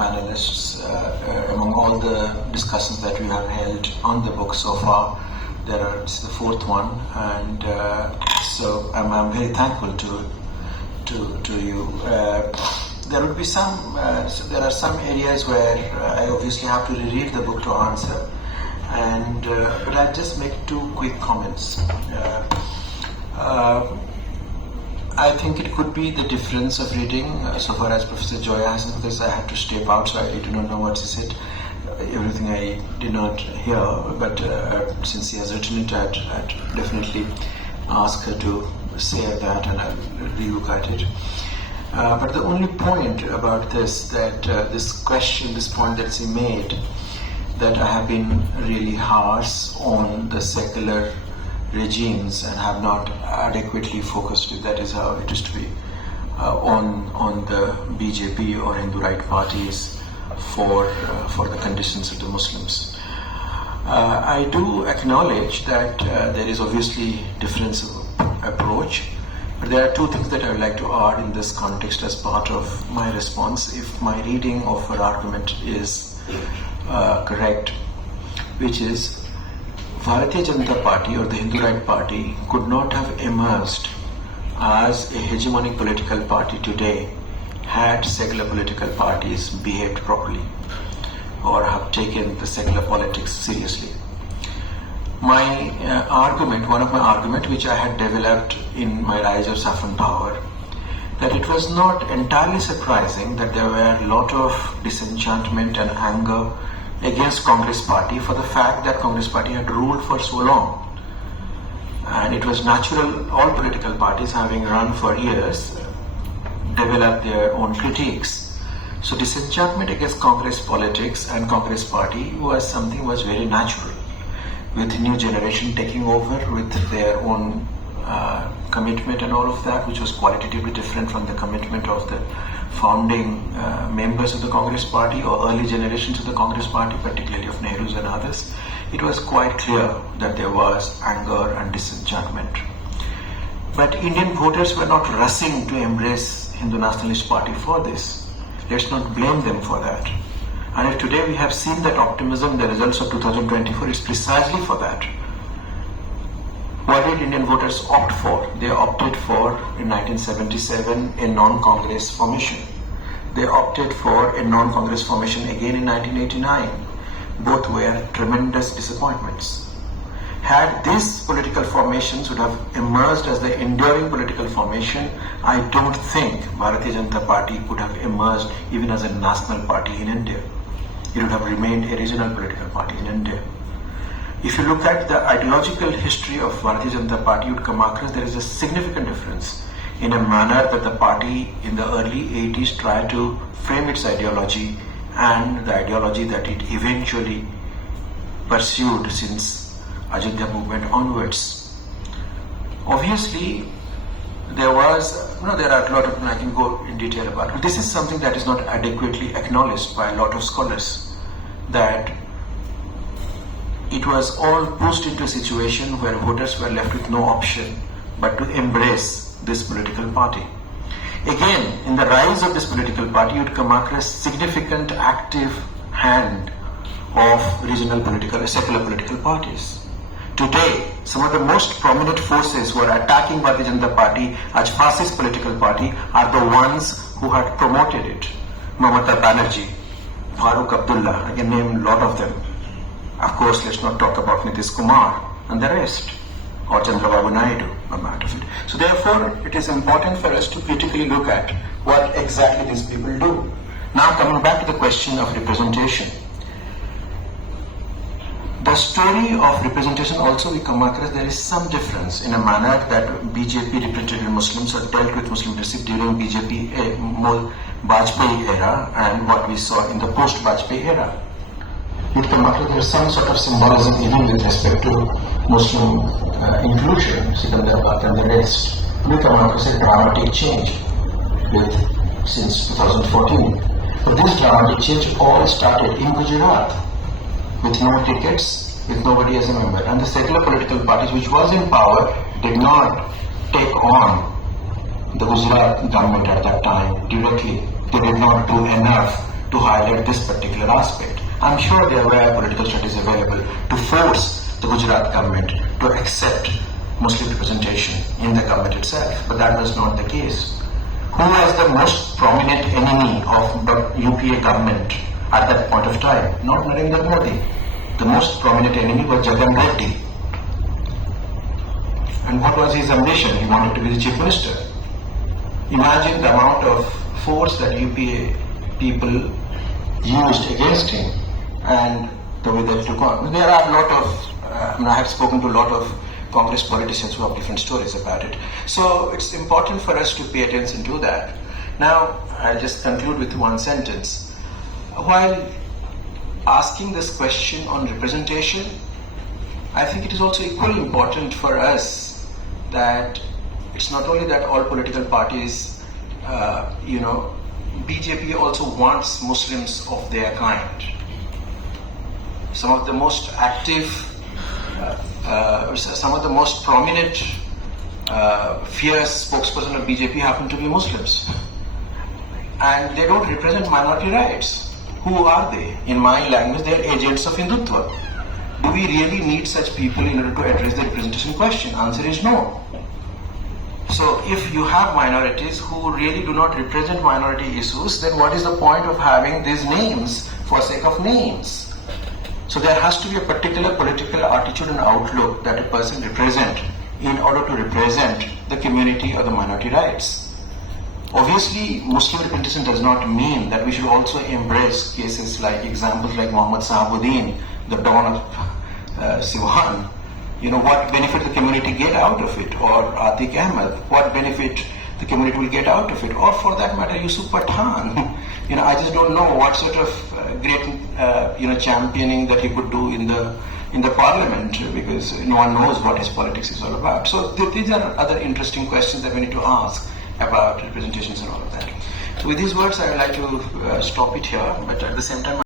panelists. Among all the discussions that we have held on the book so far, it's the fourth one, and so I'm very thankful to you. There will be some. There are some areas where I obviously have to reread the book to answer, and but I'll just make two quick comments. I think it could be the difference of reading, so far as Professor Joy has, because I had to step out, so I do not know what he said. Everything I did not hear, but since he has written it, I'd definitely ask her to say that, and I'll relook at it. But the only point about this, that this point that she made, that I have been really harsh on the secular regimes and have not adequately focused it. That is how it is to be on the BJP or Hindu right parties for the conditions of the Muslims. I do acknowledge that there is obviously difference of approach, but there are two things that I would like to add in this context as part of my response, if my reading of her argument is correct, which is Bharatiya Janata Party or the Hindu Right Party could not have emerged as a hegemonic political party today had secular political parties behaved properly or have taken the secular politics seriously. My argument, one of my arguments which I had developed in my Rise of Saffron Power, that it was not entirely surprising that there were a lot of disenchantment and anger against Congress Party for the fact that Congress Party had ruled for so long. And it was natural, all political parties having run for years developed their own critiques. So disenchantment against Congress politics and Congress Party was very natural, with new generation taking over with their own commitment and all of that, which was qualitatively different from the commitment of the founding members of the Congress Party or early generations of the Congress Party, particularly of Nehru's and others. It was quite clear that there was anger and disenchantment. But Indian voters were not rushing to embrace Hindu Nationalist Party for this. Let's not blame them for that. And if today we have seen that optimism, the results of 2024 is precisely for that. What did Indian voters opt for? They opted for, in 1977, a non-Congress formation. They opted for a non-Congress formation again in 1989. Both were tremendous disappointments. Had these political formations would have emerged as the enduring political formation, I don't think Bharatiya Janata Party could have emerged even as a national party in India. It would have remained a regional political party in India. If you look at the ideological history of Bharatiya Janata Party, you would come across there is a significant difference in a manner that the party in the early 80s tried to frame its ideology and the ideology that it eventually pursued since Ayodhya movement onwards. Obviously, there are a lot of, I can go in detail about it, but this is something that is not adequately acknowledged by a lot of scholars, that it was all pushed into a situation where voters were left with no option but to embrace this political party. Again, in the rise of this political party, you would come across significant active hand of regional secular political parties. Today, some of the most prominent forces who are attacking Bharatiya Janata Party as fascist political party are the ones who had promoted it. Mamata Banerjee, Farooq Abdullah, I can name a lot of them. Of course, let's not talk about Nitish Kumar and the rest, or Chandrababu Naidu, no matter of it. So therefore, it is important for us to critically look at what exactly these people do. Now coming back to the question of representation. The story of representation also we come across, there is some difference in a manner that BJP represented Muslims or dealt with Muslim leadership during BJP Vajpayee era and what we saw in the post-Vajpayee era. It come across there is some sort of symbolism even with respect to Muslim inclusion, Sikandarabad and the rest. We come across a dramatic change since 2014. But this dramatic change all started in Gujarat, with no tickets, with nobody as a member. And the secular political parties which was in power did not take on the Gujarat government at that time directly. They did not do enough to highlight this particular aspect. I'm sure there were political studies available to force the Gujarat government to accept Muslim representation in the government itself, but that was not the case. Who was the most prominent enemy of the UPA government at that point of time? Not Narendra Modi. The most prominent enemy was Jagan Reddy. And what was his ambition? He wanted to be the chief minister. Imagine the amount of force that UPA people used against him and the way that took on. There are a lot of, I have spoken to a lot of Congress politicians who have different stories about it. So it's important for us to pay attention to that. Now, I'll just conclude with one sentence. While asking this question on representation, I think it is also equally important for us that it's not only that all political parties, BJP also wants Muslims of their kind. Some of the most active, some of the most prominent, fierce spokesperson of BJP happen to be Muslims. And they don't represent minority rights. Who are they? In my language, they are agents of Hindutva. Do we really need such people in order to address the representation question? Answer is no. So if you have minorities who really do not represent minority issues, then what is the point of having these names for sake of names? So there has to be a particular political attitude and outlook that a person represents in order to represent the community or the minority rights. Obviously, Muslim representation does not mean that we should also embrace cases like examples like Muhammad Sahabuddin, the Don of Siwan. What benefit the community get out of it? Or Atiq Ahmed, what benefit the community will get out of it? Or for that matter, Yusuf Pathan. I just don't know what sort of great, championing that he could do in the parliament, because no one knows what his politics is all about. So these are other interesting questions that we need to ask about representations and all of that. So with these words, I would like to stop it here, but at the same time,